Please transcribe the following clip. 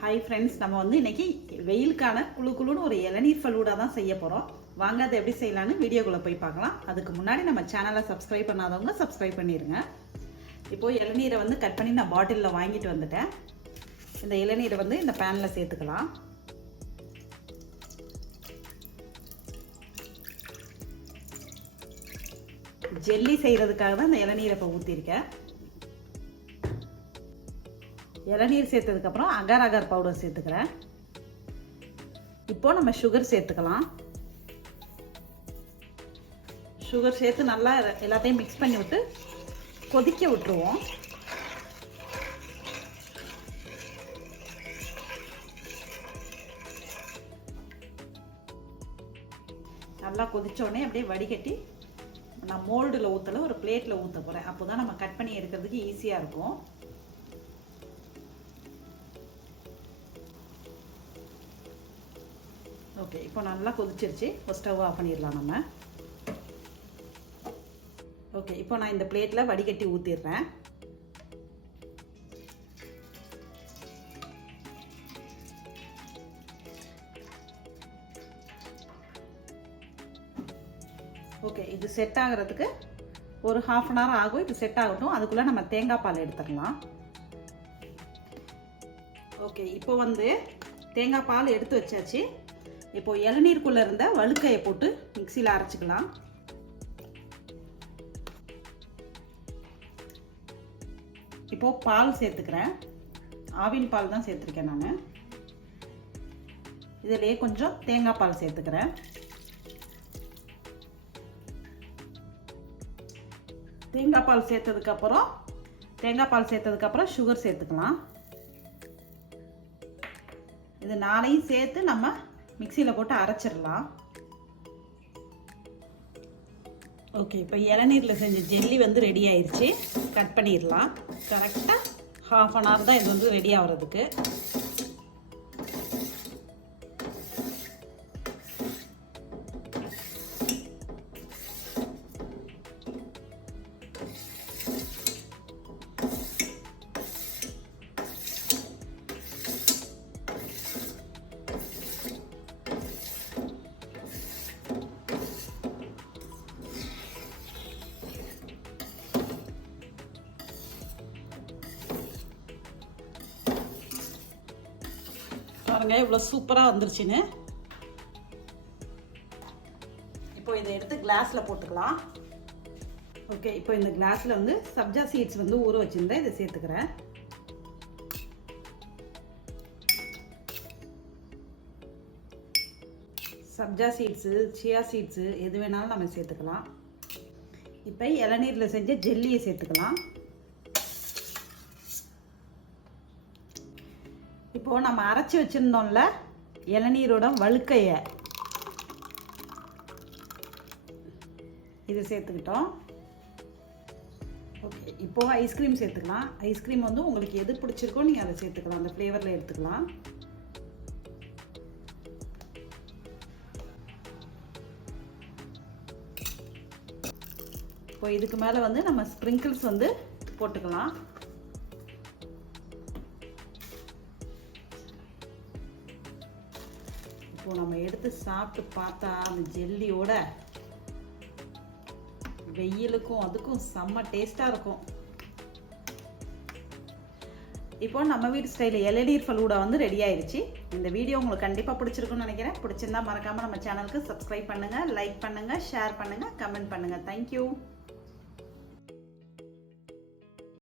Hi friends நம்ம வந்து இன்னைக்கு வெயிலுக்கான குளு குழுன்னு ஒரு இளநீர் ஃபலூடாக தான் செய்ய போகிறோம் வாங்க அதை எப்படி செய்யலான்னு வீடியோக்குள்ளே போய் பார்க்கலாம். அதுக்கு முன்னாடி நம்ம சேனலை சப்ஸ்கிரைப் பண்ணாதவங்க சப்ஸ்கிரைப் பண்ணிடுங்க இப்போ இளநீரை வந்து கட் பண்ணி நான் பாட்டிலில் வாங்கிட்டு வந்துட்டேன். இந்த இளநீரை வந்து இந்த பேனில் சேர்த்துக்கலாம். ஜெல்லி செய்கிறதுக்காக தான் இந்த இளநீரை இப்போ ஊற்றிருக்கேன் இளநீர் சேர்த்ததுக்கப்புறம் அகர் அகர் பவுடர் சேர்த்துக்கிறேன். இப்போது நம்ம சுகர் சேர்த்துக்கலாம். சுகர் சேர்த்து நல்லா எல்லாத்தையும் மிக்ஸ் பண்ணி விட்டு கொதிக்க விட்டுருவோம். நல்லா கொதிச்ச உடனே அப்படியே வடிகட்டி நான் மோல்டில் ஊற்றல ஒரு பிளேட்டில் ஊற்ற போகிறேன் அப்போ தான் நம்ம கட் பண்ணி எடுக்கிறதுக்கு ஈஸியாக இருக்கும். ஓகே இப்போ நல்லா கொதிச்சிருச்சு. ஒரு ஸ்டவ் ஆஃப் பண்ணிடலாம் நம்ம. ஓகே இப்போ நான் இந்த பிளேட்டில் வடிகட்டி ஊற்றிடுறேன் ஓகே இது செட் ஆகிறதுக்கு ஒரு ஹாஃப் அன் ஹவர் ஆகும். இது செட் ஆகட்டும். அதுக்குள்ளே நம்ம தேங்காய் பால் எடுத்துடலாம். ஓகே இப்போ வந்து தேங்காய் பால் எடுத்து வச்சாச்சு. இப்போ இளநீருக்குள்ளே இருந்த வழுக்கையை போட்டு மிக்சியில் அரைச்சிக்கலாம். இப்போ பால் சேர்த்துக்கிறேன். ஆவின் பால் தான் சேர்த்துருக்கேன் நான். இதிலேயே கொஞ்சம் தேங்காய் பால் சேர்த்துக்கிறேன். தேங்காய் பால் சேர்த்ததுக்கப்புறம் தேங்காய் பால் சேர்த்ததுக்கப்புறம் சுகர் சேர்த்துக்கலாம். இது நாளையும் சேர்த்து நம்ம மிக்சியில் போட்டு அரைச்சிடலாம். ஓகே இப்போ இளநீரில் செஞ்ச ஜெல்லி வந்து ரெடி ஆயிடுச்சு கட் பண்ணிடலாம். கரெக்டாக ஹாஃப் அன் ஹவர் தான் இது வந்து ரெடி ஆகிறதுக்கு. பாருங்க இவ்வளோ சூப்பராக வந்துருச்சுன்னு. இப்போ இதை எடுத்து கிளாஸில் போட்டுக்கலாம். ஓகே இப்போ இந்த கிளாஸில் வந்து சப்ஜா சீட்ஸ் வந்து ஊற வச்சுருந்தேன் இதை சேர்த்துக்கிறேன். சப்ஜா சீட்ஸு சியா சீட்ஸு எது வேணாலும் நம்ம சேர்த்துக்கலாம். இப்போ இளநீரில் செஞ்ச ஜெல்லியை சேர்த்துக்கலாம். இப்போது நம்ம அரைச்சி வச்சிருந்தோம்ல இளநீரோட வழுக்கையை. இது சேர்த்துக்கிட்டோம். ஓகே இப்போது ஐஸ்கிரீம் சேர்த்துக்கலாம். ஐஸ்கிரீம் வந்து உங்களுக்கு எது பிடிச்சிருக்கோ நீங்கள் அதை சேர்த்துக்கலாம். அந்த ஃப்ளேவரில் எடுத்துக்கலாம். இப்போ இதுக்கு மேலே வந்து நம்ம ஸ்ப்ரிங்கிள்ஸ் வந்து போட்டுக்கலாம். இப்போ நம்ம எடுத்து சாப்பிட்டு பார்த்தா அந்த ஜெல்லியோட வெயிலுக்கும் அதுக்கும் செம்ம டேஸ்டாக இருக்கும். இப்போ நம்ம வீட்டு ஸ்டைலில் எல்இடி ஃபலூடா வந்து ரெடி ஆயிடுச்சு இந்த வீடியோ உங்களுக்கு கண்டிப்பாக பிடிச்சிருக்குன்னு நினைக்கிறேன். பிடிச்சிருந்தா மறக்காமல் நம்ம சேனலுக்கு சப்ஸ்கிரைப் பண்ணுங்கள் லைக் பண்ணுங்கள் ஷேர் பண்ணுங்கள் கமெண்ட் பண்ணுங்கள் தேங்க்யூ